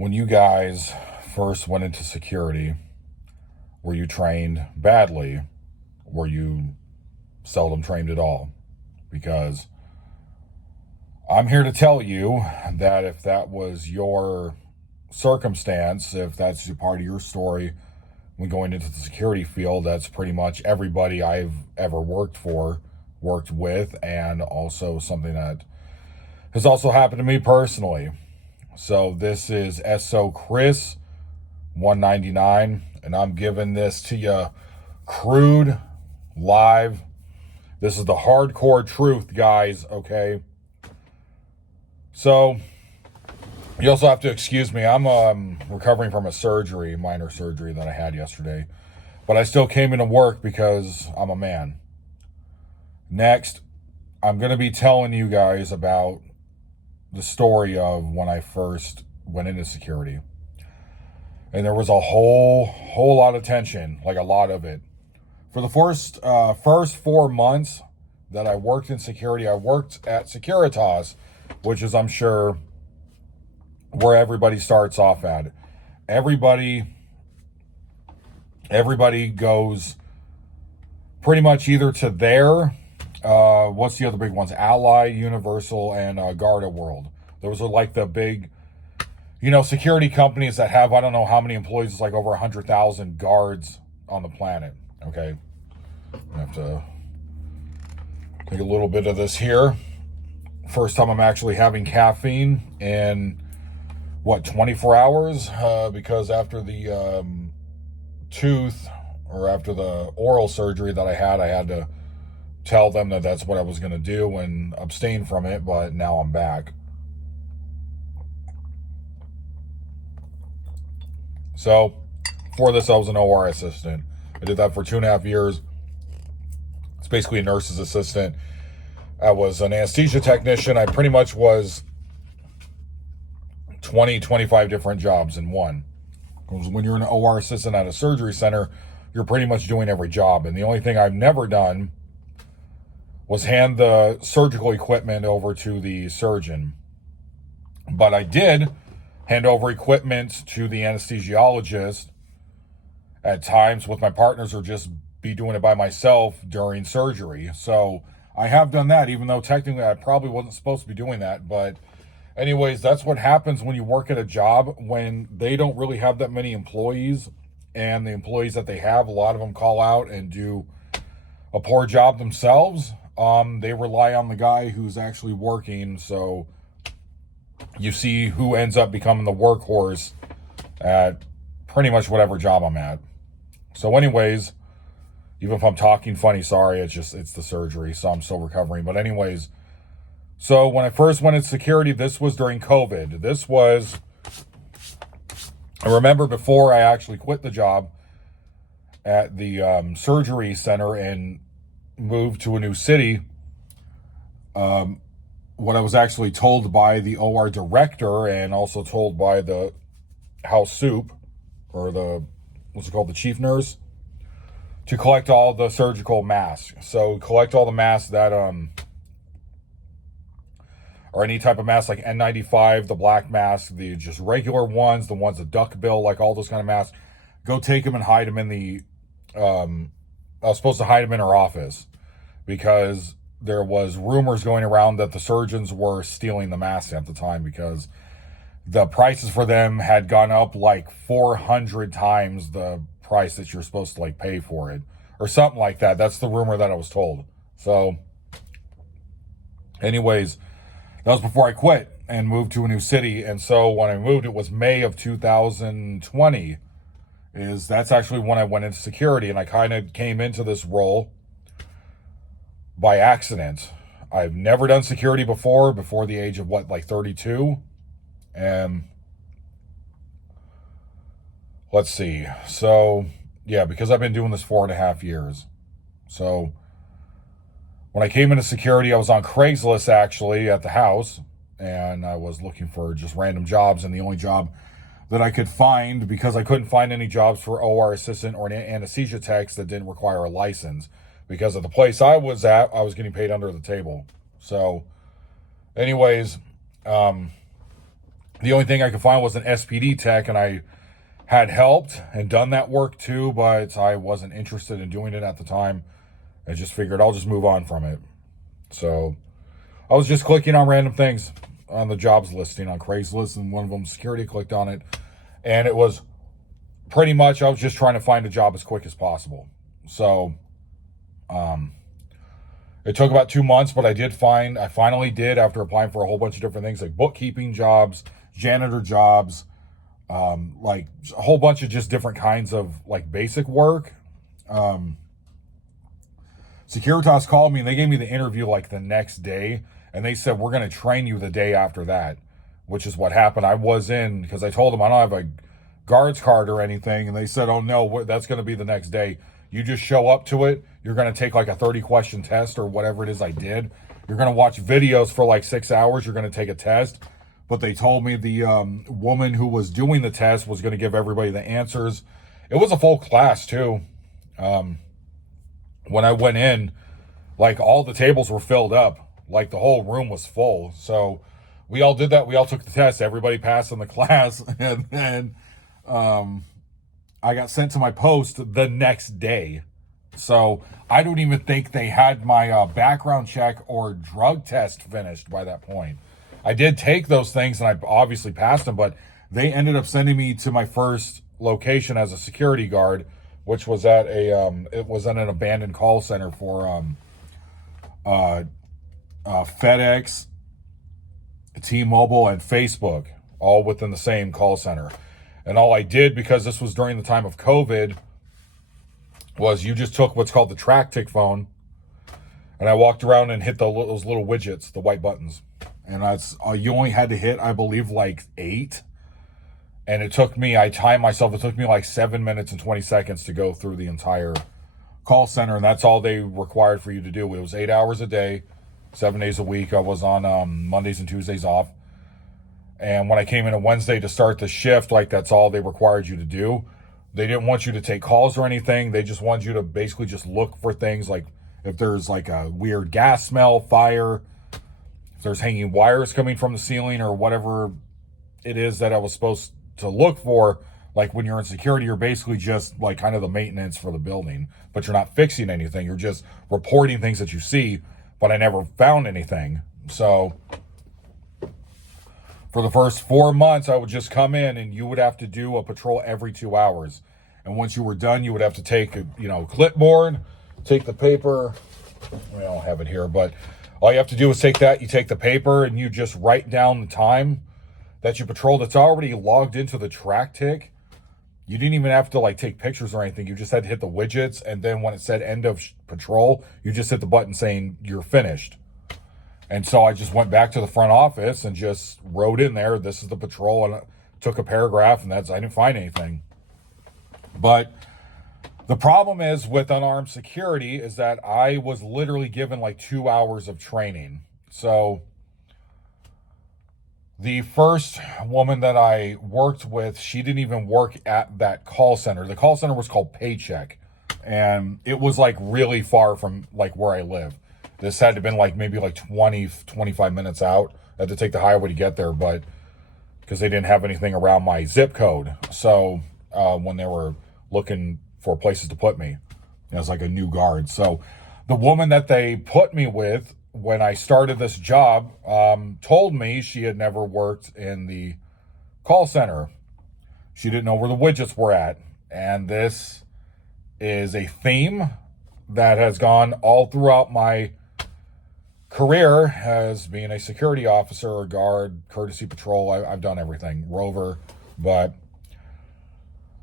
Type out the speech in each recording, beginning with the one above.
When you guys first went into security, were you trained badly? Were you seldom trained at all? Because I'm here to tell you that if that was your circumstance, if that's a part of your story when going into the security field, that's pretty much everybody I've ever worked with, and also something that has also happened to me personally. So this is SO Chris 199, and I'm giving this to you crude, live. This is the hardcore truth, guys, okay? So, you also have to excuse me. I'm recovering from a minor surgery that I had yesterday. But I still came into work because I'm a man. Next, I'm going to be telling you guys about the story of when I first went into security. And there was a whole lot of tension, like a lot of it. For the first 4 months that I worked in security, I worked at Securitas, which is, I'm sure, where everybody starts off at. Everybody goes pretty much either to their, what's the other big ones? Ally, Universal, and Garda World. Those are like the big, security companies that have, I don't know how many employees. It's like over 100,000 guards on the planet. Okay. I have to take a little bit of this here. First time I'm actually having caffeine in 24 hours? Because after the after the oral surgery that I had to tell them that that's what I was going to do and abstain from it, but now I'm back. So, before this, I was an OR assistant. I did that for 2.5 years. It's basically a nurse's assistant. I was an anesthesia technician. I pretty much was 25 different jobs in one. Because when you're an OR assistant at a surgery center, you're pretty much doing every job. And the only thing I've never done was hand the surgical equipment over to the surgeon. But I did hand over equipment to the anesthesiologist at times with my partners, or just be doing it by myself during surgery. So I have done that, even though technically I probably wasn't supposed to be doing that. But anyways, that's what happens when you work at a job when they don't really have that many employees, and the employees that they have, a lot of them call out and do a poor job themselves. They rely on the guy who's actually working, so you see who ends up becoming the workhorse at pretty much whatever job I'm at. So anyways, even if I'm talking funny, sorry, it's the surgery, so I'm still recovering. But anyways, so when I first went into security, this was during COVID. I remember before I actually quit the job at the surgery center and moved to a new city, what I was actually told by the OR director, and also told by the house soup, or the chief nurse, to collect all the surgical masks. So collect all the masks that, or any type of mask, like N95, the black mask, the just regular ones, the ones that duck bill, like all those kind of masks. Go take them and hide them in the, I was supposed to hide them in her office, because there was rumors going around that the surgeons were stealing the masks at the time, because the prices for them had gone up like 400 times the price that you're supposed to pay for it, or something like that. That's the rumor that I was told. So anyways, that was before I quit and moved to a new city. And so when I moved, it was May of 2020. That's actually when I went into security, and I kind of came into this role by accident. I've never done security before the age of 32. And let's see. So yeah, because I've been doing this 4.5 years. So when I came into security, I was on Craigslist actually at the house, and I was looking for just random jobs, and the only job that I could find, because I couldn't find any jobs for OR assistant or anesthesia techs that didn't require a license, because at the place I was at, I was getting paid under the table. So anyways, The only thing I could find was an SPD tech, and I had helped and done that work too, but I wasn't interested in doing it at the time. I just figured I'll just move on from it. So I was just clicking on random things on the jobs listing on Craigslist, and one of them security. Clicked on it, and it was pretty much, I was just trying to find a job as quick as possible. So it took about 2 months, but I finally did, after applying for a whole bunch of different things like bookkeeping jobs, janitor jobs, like a whole bunch of just different kinds of like basic work. Securitas called me and they gave me the interview like the next day, and they said, we're going to train you the day after that, which is what happened. I was in, because I told them I don't have a guards card or anything, and they said, oh no, that's going to be the next day. You just show up to it. You're going to take like a 30-question test or whatever it is I did. You're going to watch videos for like 6 hours. You're going to take a test. But they told me the woman who was doing the test was going to give everybody the answers. It was a full class too. When I went in, like all the tables were filled up. Like the whole room was full. So we all did that. We all took the test. Everybody passed in the class. And then I got sent to my post the next day. So I don't even think they had my background check or drug test finished by that point. I did take those things and I obviously passed them, but they ended up sending me to my first location as a security guard, which was at it was at an abandoned call center for FedEx, T-Mobile, and Facebook, all within the same call center. And all I did, because this was during the time of COVID, was you just took what's called the track tick phone, and I walked around and hit those little widgets, the white buttons. And you only had to hit, I believe, like 8. And it took me, I timed myself, it took me like 7 minutes and 20 seconds to go through the entire call center. And that's all they required for you to do. It was 8 hours a day, 7 days a week. I was on Mondays and Tuesdays off. And when I came in on Wednesday to start the shift, like that's all they required you to do. They didn't want you to take calls or anything. They just wanted you to basically just look for things like if there's like a weird gas smell, fire, if there's hanging wires coming from the ceiling or whatever it is that I was supposed to look for. Like when you're in security, you're basically just like kind of the maintenance for the building, but you're not fixing anything. You're just reporting things that you see, but I never found anything. So for the first 4 months, I would just come in and you would have to do a patrol every 2 hours. And once you were done, you would have to take a clipboard, take the paper. I don't have it here, but all you have to do is take that. You take the paper and you just write down the time that you patrolled. It's already logged into the track tick. You didn't even have to like take pictures or anything. You just had to hit the widgets. And then when it said end of patrol, you just hit the button saying you're finished. And so I just went back to the front office and just wrote in there, this is the patrol, and took a paragraph, and I didn't find anything. But the problem is with unarmed security is that I was literally given like 2 hours of training. So the first woman that I worked with, she didn't even work at that call center. The call center was called Paycheck, and it was like really far from like where I live. This had to have been like maybe like 20, 25 minutes out. I had to take the highway to get there, but because they didn't have anything around my zip code. So when they were looking for places to put me, it was like a new guard. So the woman that they put me with when I started this job told me she had never worked in the call center. She didn't know where the widgets were at. And this is a theme that has gone all throughout my career as being a security officer or guard, courtesy patrol. I've done everything, rover, but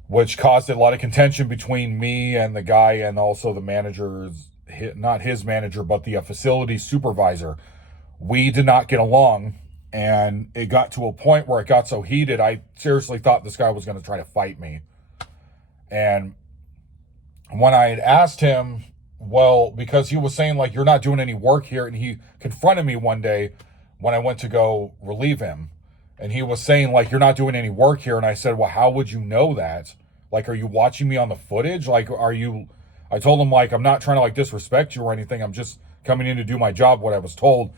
which caused a lot of contention between me and the guy and also the manager's, not his manager, but the facility supervisor. We did not get along, and it got to a point where it got so heated, I seriously thought this guy was going to try to fight me. And when I had asked him, well, because he was saying like, you're not doing any work here. And he confronted me one day when I went to go relieve him. And he was saying like, you're not doing any work here. And I said, well, how would you know that? Like, are you watching me on the footage? Like, I told him like, I'm not trying to like disrespect you or anything. I'm just coming in to do my job, what I was told.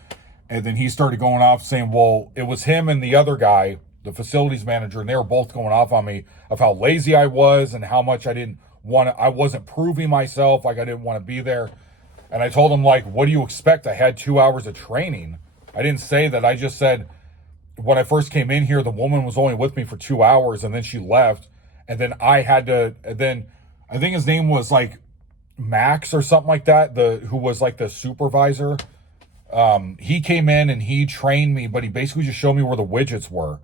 And then he started going off saying, well, it was him and the other guy the facilities manager, and they were both going off on me of how lazy I was and how much I wasn't proving myself, like I didn't want to be there. And I told them, like, what do you expect? I had 2 hours of training. I didn't say that. I just said, when I first came in here, the woman was only with me for 2 hours, and then she left. And then I think his name was like Max or something like that, who was like the supervisor. He came in and he trained me, but he basically just showed me where the widgets were.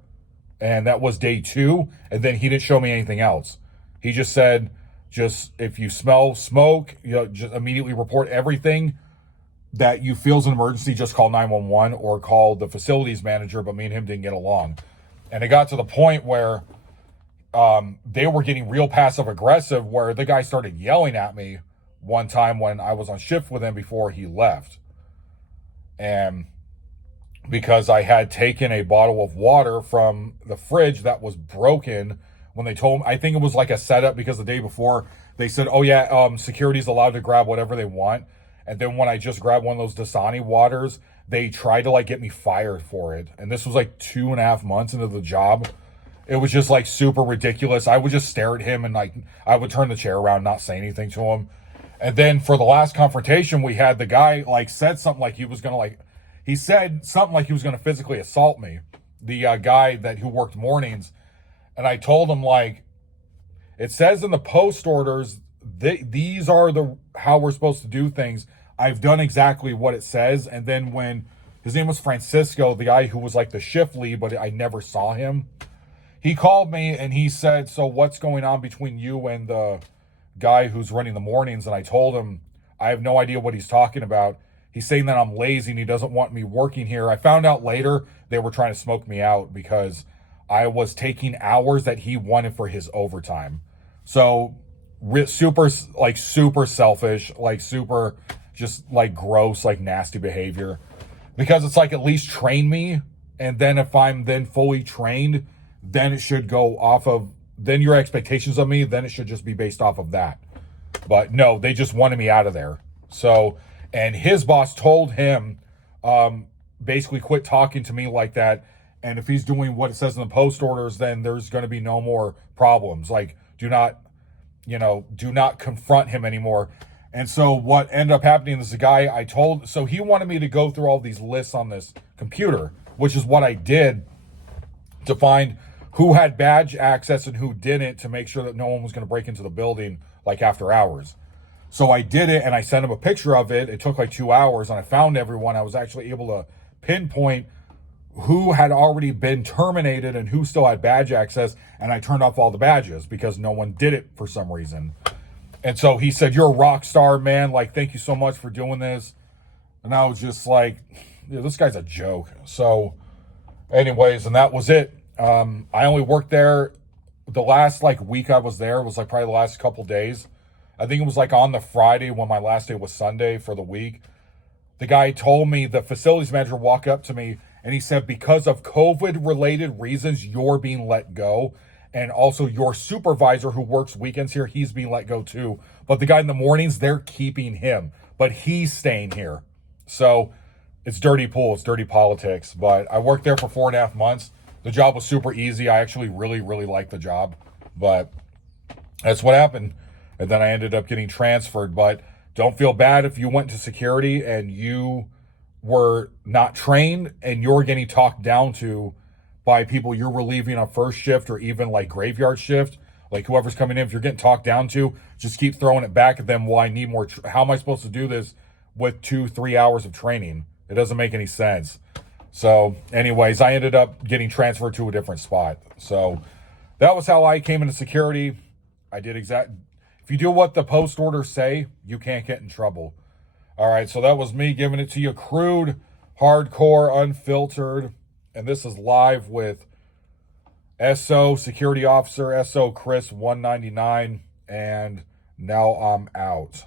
And that was day 2. And then he didn't show me anything else. He just said, just if you smell smoke, just immediately report everything that you feel is an emergency. Just call 911 or call the facilities manager. But me and him didn't get along. And it got to the point where they were getting real passive aggressive, where the guy started yelling at me one time when I was on shift with him before he left. And because I had taken a bottle of water from the fridge that was broken, when they told me, I think it was like a setup, because the day before they said, oh yeah, security's allowed to grab whatever they want. And then when I just grabbed one of those Dasani waters, they tried to like get me fired for it. And this was like 2.5 months into the job. It was just like super ridiculous. I would just stare at him and like I would turn the chair around, not say anything to him. And then for the last confrontation we had, the guy like said something like he was gonna physically assault me. The guy who worked mornings. And I told him, like, it says in the post orders, these are how we're supposed to do things. I've done exactly what it says. And then when his name was Francisco, the guy who was like the shift lead, but I never saw him, he called me and he said, so what's going on between you and the guy who's running the mornings? And I told him, I have no idea what he's talking about. He's saying that I'm lazy and he doesn't want me working here. I found out later they were trying to smoke me out because I was taking hours that he wanted for his overtime. So super selfish, like super just like gross, like nasty behavior. Because it's like, at least train me. And then if I'm then fully trained, then it should go off of, then your expectations of me, then it should just be based off of that. But no, they just wanted me out of there. So, and his boss told him, basically quit talking to me like that. And if he's doing what it says in the post orders, then there's going to be no more problems. Like, do not confront him anymore. And so what ended up happening is the guy so he wanted me to go through all these lists on this computer, which is what I did to find who had badge access and who didn't, to make sure that no one was going to break into the building like after hours. So I did it and I sent him a picture of it. It took like 2 hours and I found everyone. I was actually able to pinpoint who had already been terminated and who still had badge access. And I turned off all the badges because no one did it for some reason. And so he said, you're a rock star, man. Like, thank you so much for doing this. And I was just like, yeah, this guy's a joke. So anyways, and that was it. I only worked there the last like week I was there was like probably the last couple days. I think it was like on the Friday when my last day was Sunday for the week. The guy told me, the facilities manager walked up to me and he said, because of COVID related reasons, you're being let go. And also your supervisor who works weekends here, he's being let go too. But the guy in the mornings, they're keeping him, but he's staying here. So it's dirty pool, it's dirty politics. But I worked there for 4.5 months. The job was super easy. I actually really, really liked the job, but that's what happened. And then I ended up getting transferred. But don't feel bad if you went to security and you were not trained and you're getting talked down to by people you're relieving on first shift or even like graveyard shift, like whoever's coming in. If you're getting talked down to, just keep throwing it back at them. Well, I need more. How am I supposed to do this with 2-3 hours of training? It doesn't make any sense. So anyways, I ended up getting transferred to a different spot. So that was how I came into security. I did if you do what the post orders say, you can't get in trouble. All right, so that was me giving it to you crude, hardcore, unfiltered. And this is live with SO Security Officer, SO Chris 199. And now I'm out.